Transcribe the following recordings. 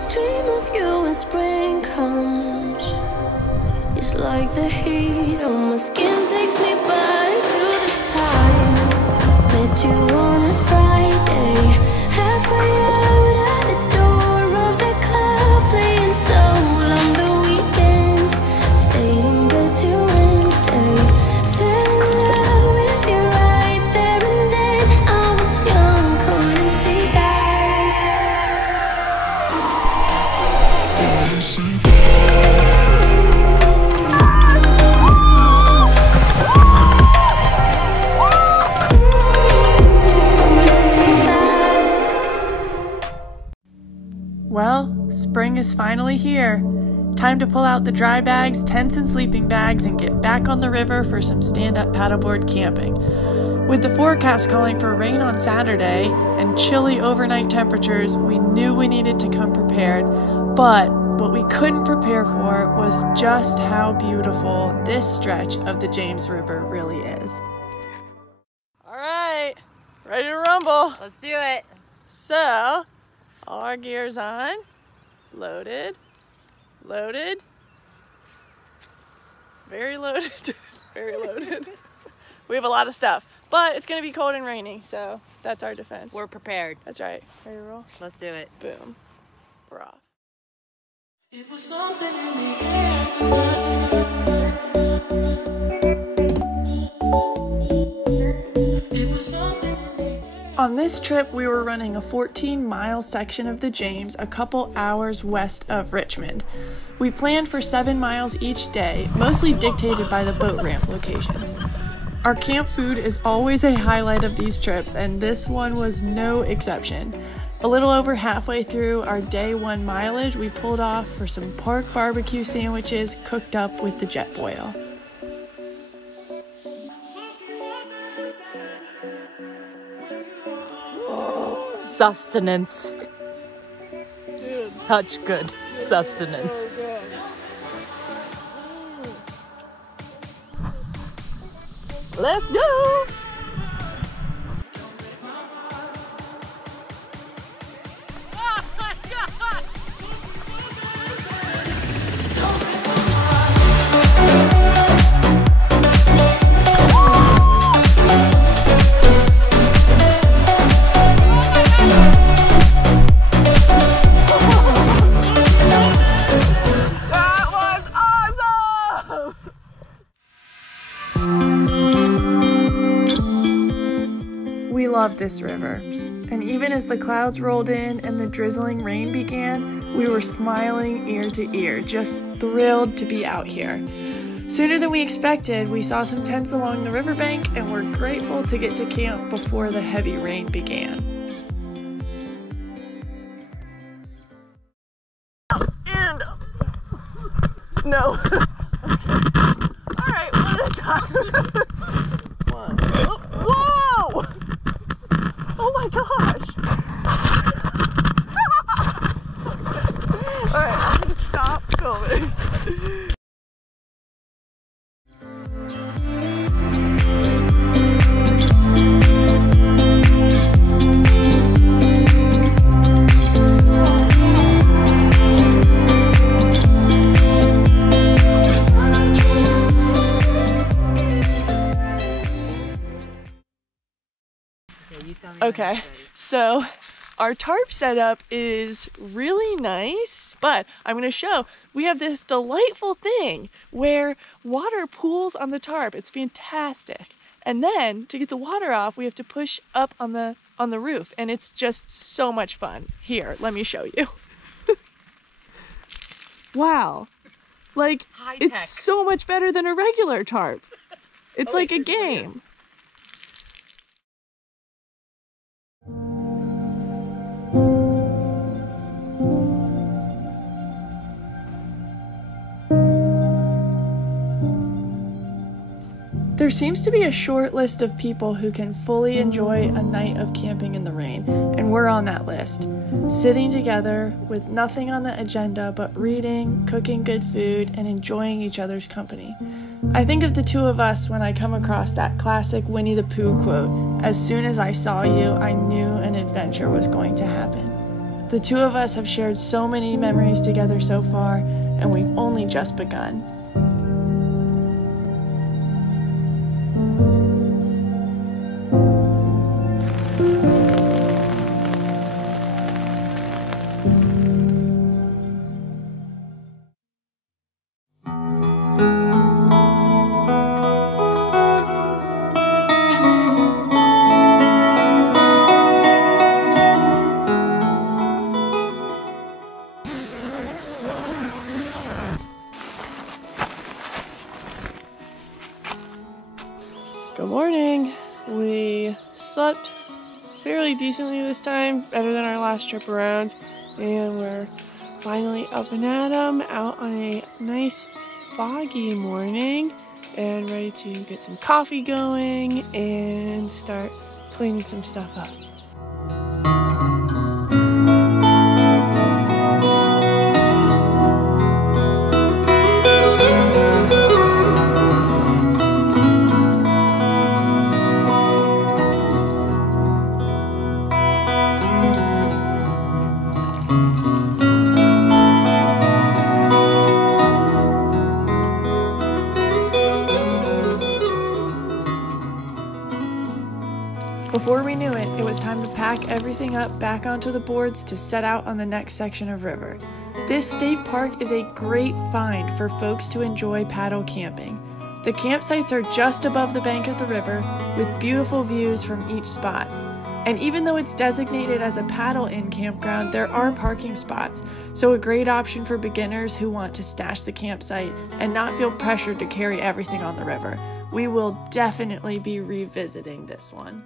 always dream of you when spring comes. It's like the heat on my skin takes me back to the time met you on a Friday, halfway out at the door of the club, playing soul on the weekends, stayed in bed till Wednesday, fell in love with you right there and then. I was young, couldn't see that. Well, spring is finally here. Time to pull out the dry bags, tents, and sleeping bags and get back on the river for some stand-up paddleboard camping. With the forecast calling for rain on Saturday and chilly overnight temperatures, we knew we needed to come prepared, but what we couldn't prepare for was just how beautiful this stretch of the James River really is. All right, ready to rumble. Let's do it. So, all our gear's on, loaded, very loaded, very loaded. We have a lot of stuff, but it's gonna be cold and raining, so that's our defense. We're prepared. That's right. Ready to roll? Let's do it. Boom. We're off. It was something in the air. It was something in the air. On this trip, we were running a 14-mile section of the James a couple hours west of Richmond. We planned for 7 miles each day, mostly dictated by the boat ramp locations. Our camp food is always a highlight of these trips, and this one was no exception. A little over halfway through our day 1 mileage, we pulled off for some pork barbecue sandwiches cooked up with the jet boil. Sustenance. Such good sustenance. Let's go! We loved this river, and even as the clouds rolled in and the drizzling rain began, we were smiling ear to ear, just thrilled to be out here. Sooner than we expected, we saw some tents along the riverbank and were grateful to get to camp before the heavy rain began. And no. All right, one at a time. One. Whoa! Oh my gosh! Okay. Alright, I'm gonna stop filming. Okay, so our tarp setup is really nice, but I'm going to show we have this delightful thing where water pools on the tarp. It's fantastic. And then to get the water off, we have to push up on the roof, and it's just so much fun. Here, let me show you. Wow. Like, it's so much better than a regular tarp. It's like a game. There seems to be a short list of people who can fully enjoy a night of camping in the rain, and we're on that list. Sitting together with nothing on the agenda but reading, cooking good food, and enjoying each other's company. I think of the two of us when I come across that classic Winnie the Pooh quote, "As soon as I saw you, I knew an adventure was going to happen." The two of us have shared so many memories together so far, and we've only just begun. Good morning. We slept fairly decently this time, better than our last trip around, and we're finally up and at 'em, out on a nice foggy morning and ready to get some coffee going and start cleaning some stuff up. Before we knew it, it was time to pack everything up back onto the boards to set out on the next section of river. This state park is a great find for folks to enjoy paddle camping. The campsites are just above the bank of the river with beautiful views from each spot. And even though it's designated as a paddle-in campground, there are parking spots, so a great option for beginners who want to stash the campsite and not feel pressured to carry everything on the river. We will definitely be revisiting this one.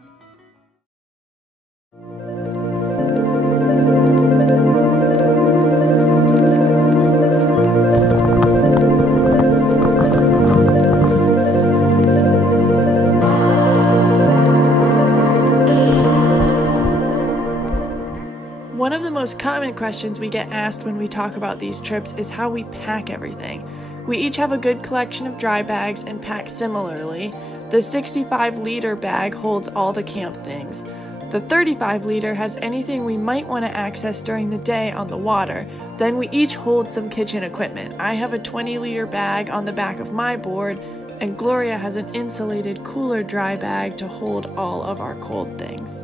One of the most common questions we get asked when we talk about these trips is how we pack everything. We each have a good collection of dry bags and pack similarly. The 65-liter bag holds all the camp things. The 35-liter has anything we might want to access during the day on the water. Then we each hold some kitchen equipment. I have a 20-liter bag on the back of my board, and Gloria has an insulated cooler dry bag to hold all of our cold things.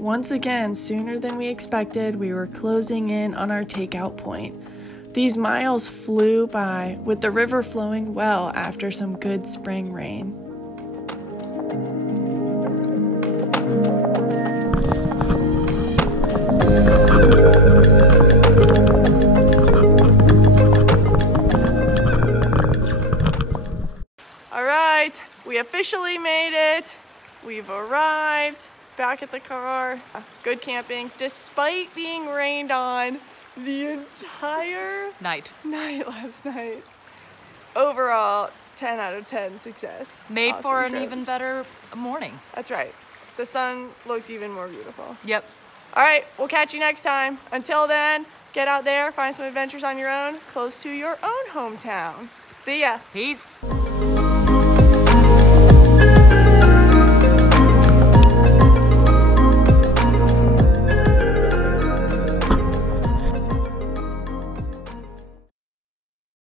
Once again, sooner than we expected, we were closing in on our takeout point. These miles flew by, with the river flowing well after some good spring rain. All right, we officially made it. We've arrived. Back at the car. Good camping, despite being rained on the entire Night. last night. Overall, 10 out of 10 success. Made Awesome for an trip. even better morning. That's right. The sun looked even more beautiful. Yep. All right, we'll catch you next time. Until then, get out there, find some adventures on your own, close to your own hometown. See ya. Peace.